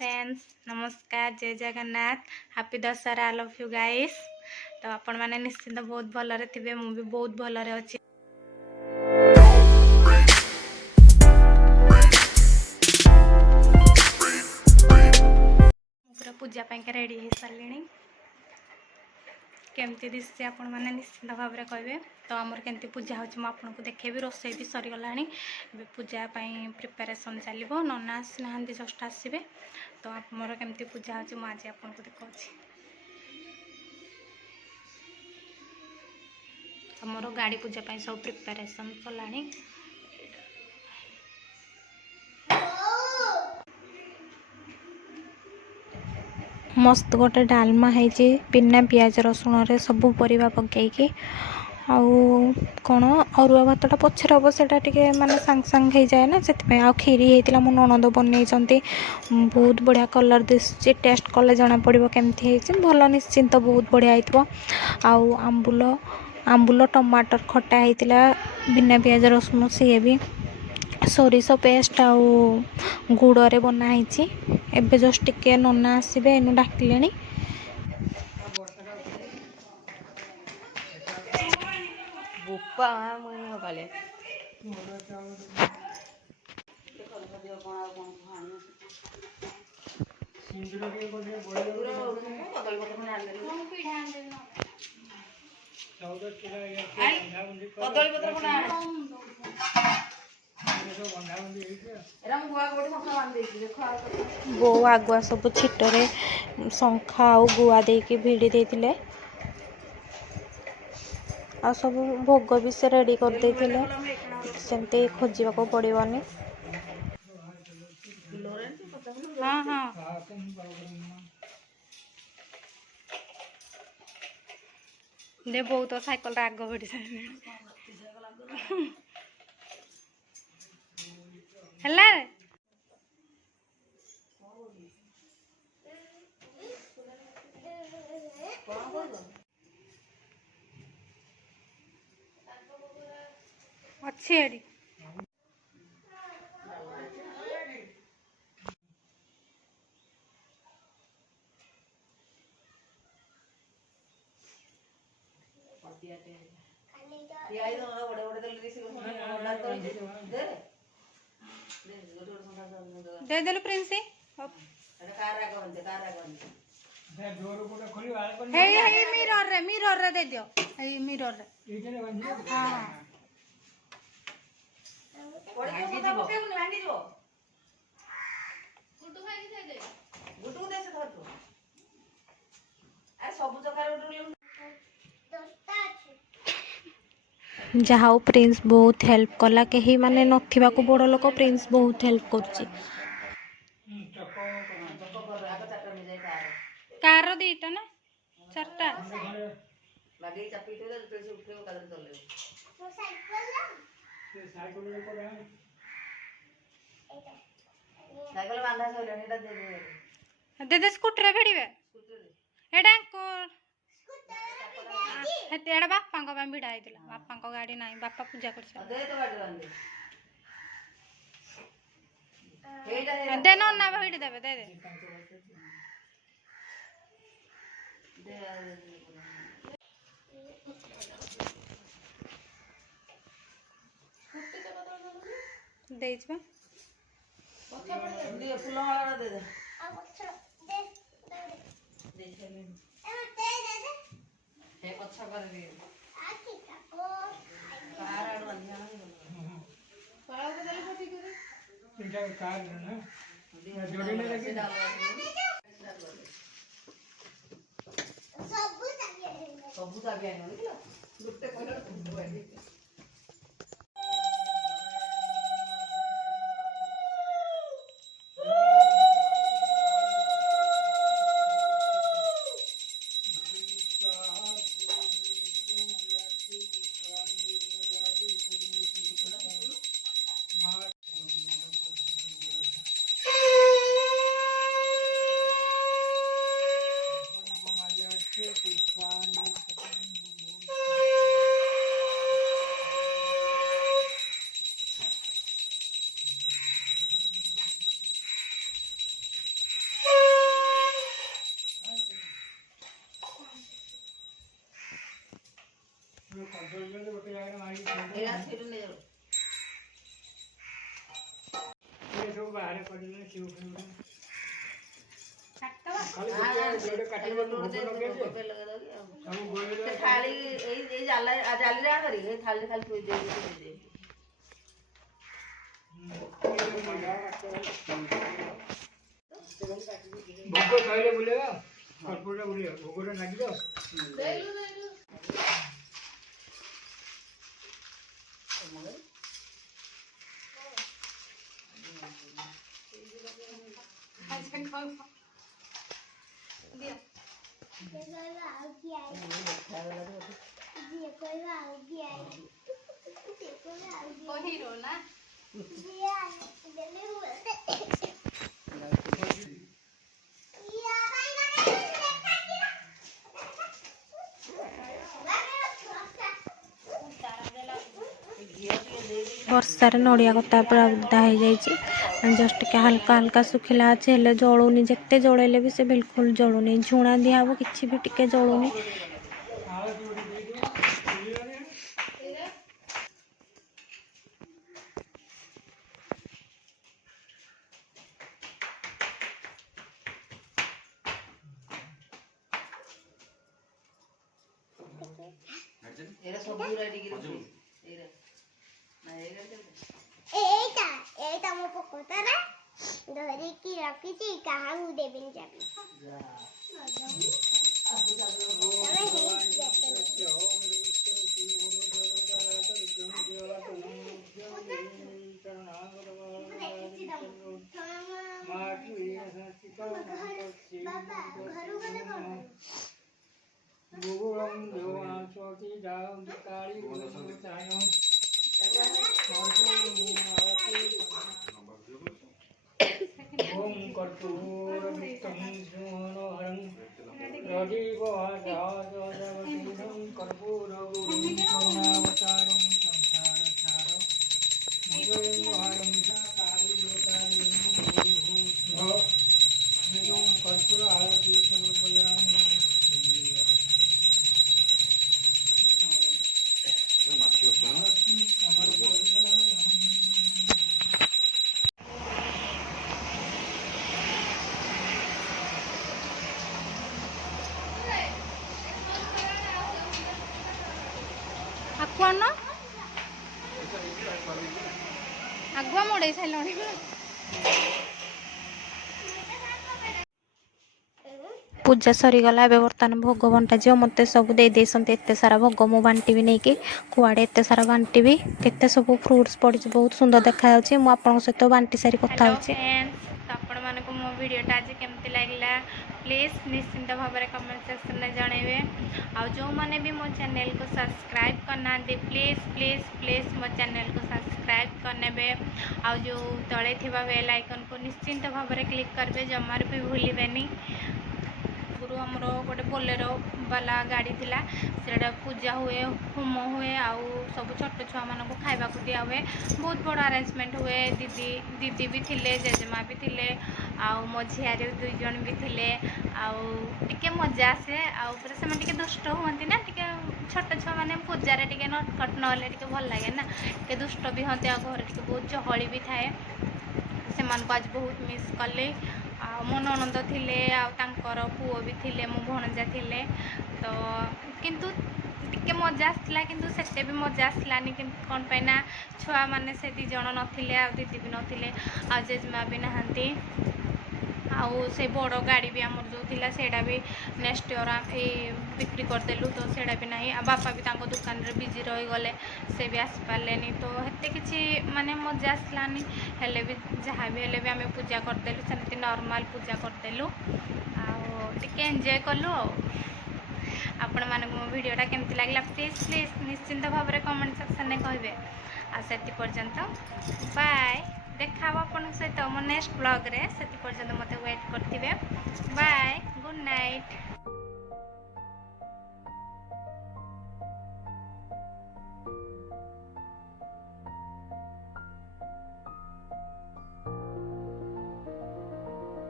Friends नमस्कार जय Jagannath happy Dussehra all of you guys. तो आपण मैंने निश्चिंत बहुत भलरे थे मु भी बहुत भलरे अच्छी। पूरा पूजा पाई रेडी हो सारे केमती दिशे आपण मैंने निश्चिंत भाव में कहे। तो आमर केमती पूजा हो आपको देखेबी। रोसई भी सरीगला पूजा प्रिपेरेसन चलो नना आसना जस्ट आसवे। तो आमर केमती पूजा हो आज आपको देखा आमर गाड़ी पूजा सब प्रिपेरेसन चला। मस्त गोटे डालमा है बिना पियाज रसुण रे सब परिवा पकईकी आउ कौन अरुआ भातटा पचर हम से माने सांग सांग हो जाए ना से खीरी होता मो ननद बनई बहुत बढ़िया कलर दिशे टेस्ट कले जना पड़ो केमती भल निश्चिंत बहुत बढ़िया हो। आउ आंबुल आंबुल टमाटर खटा होता बिना पियाज रसुण सी भी सोरिष पेस्ट आउ गुड़ बनाई। एबे जस्ट टिके नना आसबे एनु डाकिले बो आगुआ सब छिटरे शंखा आ गुआ देकी भिड़ी देते आ सब भोग भी से रेडी कर देते सेमती खोजा को पड़ोनी। हाँ हाँ दे बहुत साइकिल आग बढ़ी सारे अच्छी एडी दे देलु प्रिंसी हे मिरर रे दे दियो हे मिरर रे हां जहाँ प्रिंस बहुत हेल्प कला कहीं माने नथिबा को बड़ लोक प्रिंस बहुत हेल्प कर कार दीटा ना चारटा दे दे स्कूटर भिड़े एटा बापा भिड़ा होता बापा गाड़ी ना बापा पूजा कर दे नना भिड़ी देवे दे भोग सही बुलेगा कर्पूर बुलेगा भोग नागिद हीरो ना ବର୍ଷାରେ ନଡ଼ିଆ କତା ପୁରା ଓଦା ହେଇଯାଇଛି ଜଷ୍ଟ ଟିକେ ହାଲକା ହାଲକା ଶୁଖିଲା ଅଛି ହେଲେ ଜଳୁନି ଯେତେ ଜଳେଇଲେ ବି ସେ ବିଲକୁଲ ଜଳୁନି ଝୁଣା ଦିଆହବ କିଛି ବି ଟିକେ ଜଳୁନି ଏଇଟା ମୋ ପକୋତାରେ ଧରିକି ରଖିଛି କାହାକୁ ଦେବିନି ଚାବି ओम कर्पूर वित्तं सिंहनोहरं रदीपवासादवतीनं कर्पूरगौरं करुणावतारं संसारसारं भुजगेन्द्रहारं साकालिलोकालिं कर्पूर आरती समर्पयामि ଆକୁଆନ ଆଗୁଆ ମଡ଼େଇ ସାରିଲଣି ପୂଜା ସରିଗଲା ଏବେ ବର୍ତ୍ତମାନ ଭୋଗ ବଣ୍ଟାଯିବ ମୋତେ ସବୁ ଦେଇଛନ୍ତି ଏତେ ସାରା ଭୋଗ ମୁଁ ବାଣ୍ଟିବି ନେଇକି କୁଆଡ଼େ ଏତେ ସାରା ବାଣ୍ଟିବି କେତେ ସବୁ ଫ୍ରୁଟ୍ସ ପଡ଼ିଛି ବହୁତ ସୁନ୍ଦର ଦେଖାଯାଉଛି ମୁଁ ଆପଣଙ୍କ ସହିତ ବାଣ୍ଟି ସାରି କଥା ହେଉଛି ତ ଆପଣମାନଙ୍କୁ ମୋ ଭିଡ଼ିଓଟା ଆଜି କେମିତି ଲାଗିଲା ପ୍ଲିଜ୍ ନିଶ୍ଚିନ୍ତ ଭାବରେ କମେଣ୍ଟ ସେକ୍ସନରେ ଜଣାଇବେ ଆଉ ଯେଉଁମାନେ ବି ମୋ ଚ୍ୟାନେଲକୁ ସବସ୍କ୍ରାଇବ୍ କରିନାହାନ୍ତି ପ୍ଲିଜ୍ ପ୍ଲିଜ୍ ପ୍ଲିଜ୍ ମୋ ଚ୍ୟାନେଲକୁ ସବସ୍କ୍ରାଇବ୍ କରିନେବେ ଆଉ ଯେଉଁ ତଳେ ଥିବା ବେଲ୍ ଆଇକନ୍କୁ ନିଶ୍ଚିନ୍ତ ଭାବରେ କ୍ଲିକ୍ କରିବେ ଜମାରୁ ବି ଭୁଲିବେନି ଆଗରୁ ଆମର ଗୋଟେ ବୋଲେରୋ ବାଲା ଗାଡ଼ି ଥିଲା ସେଇଟା ପୂଜା ହୁଏ ହୋମ ହୁଏ ଆଉ ସବୁ ଛୋଟ ଛୁଆମାନଙ୍କୁ ଖାଇବାକୁ ଦିଆ ହୁଏ ବହୁତ ବଡ଼ ଆରେଞ୍ଜମେଣ୍ଟ ହୁଏ ଦିଦି ବି ଥିଲେ ଜେଜେମା ବି ଥିଲେ ଆଉ ମୋ ଝିଆରୀ 2 ଜଣ ବି ଥିଲେ ଆଉ ଟିକେ ମଜା ଆସେ ଆଉ ପୁରା ସେମାନେ ଟିକେ ଦୁଷ୍ଟ ହୁଅନ୍ତି ନା ଟିକେ ଛୋଟ ଛୁଆମାନେ ପୂଜାରେ ଟିକେ ନଟକଟ ନହେଲେ ଟିକେ ଭଲ ଲାଗେ ନା ଟିକେ ଦୁଷ୍ଟ ବି ହୁଅନ୍ତି ଆଉ ଘରେ ଟିକେ ବହୁତ ଚହଳି ବି ଥାଏ ସେମାନଙ୍କୁ ଆଜି ବହୁତ ମିସ୍ କଲି ଆଉ ମୋ ନଣନ୍ଦ ଥିଲେ ଆଉ ତାଙ୍କର ପୁଅ ବି ଥିଲେ ମୋ ଭଣଜା ଥିଲେ ତ କିନ୍ତୁ ଟିକେ ମଜା ଆସିଥିଲା କିନ୍ତୁ ସେତେ ବି ମଜା ଆସିଲାନି କିନ୍ତୁ କ'ଣ ପାଇଁ ନା ଛୁଆମାନେ ସେ 2 ଜଣ ନଥିଲେ ଆଉ ଦିଦି ବି ନଥିଲେ ଆଉ ଜେଜେମା ବି ନାହାନ୍ତି ଆଉ ସେ ବଡ଼ ଗାଡ଼ି ବି ଆମର ଯେଉଁ ଥିଲା ସେଇଟା ବି ନେକ୍ସଟ ଇୟର୍ ଏଇ ବିକ୍ରି କରିଦେଲୁ ତ ସେଇଟା ବି ନାହିଁ ଆଉ ବାପା ବି ତାଙ୍କ ଦୋକାନରେ ବିଜି ରହିଗଲେ ସେ ବି ଆସିପାରିଲେନି ତ ଏତେ କିଛି ମାନେ ମଜା ଆସିଲାନି ହେଲେ ବି ଯାହା ବି ହେଲେ ବି ଆମେ ପୂଜା କରିଦେଲୁ ସେମିତି ନର୍ମାଲ ପୂଜା କରିଦେଲୁ ଆଉ ଟିକେ ଏନ୍ଜୟ କଲୁ ଆଉ ଆପଣମାନଙ୍କୁ ମୋ ଭିଡ଼ିଓଟା କେମିତି ଲାଗିଲା ପ୍ଲିଜ୍ ପ୍ଲିଜ୍ ନିଶ୍ଚିନ୍ତ ଭାବରେ କମେଣ୍ଟ ସେକ୍ସନରେ କହିବେ ଆଉ ସେଥି ପର୍ଯ୍ୟନ୍ତ ବାଏ ଦେଖା ହେବ ଆପଣଙ୍କ ସହିତ ମୋ ନେକ୍ସଟ ବ୍ଲଗ୍ରେ ସେଥି ପର୍ଯ୍ୟନ୍ତ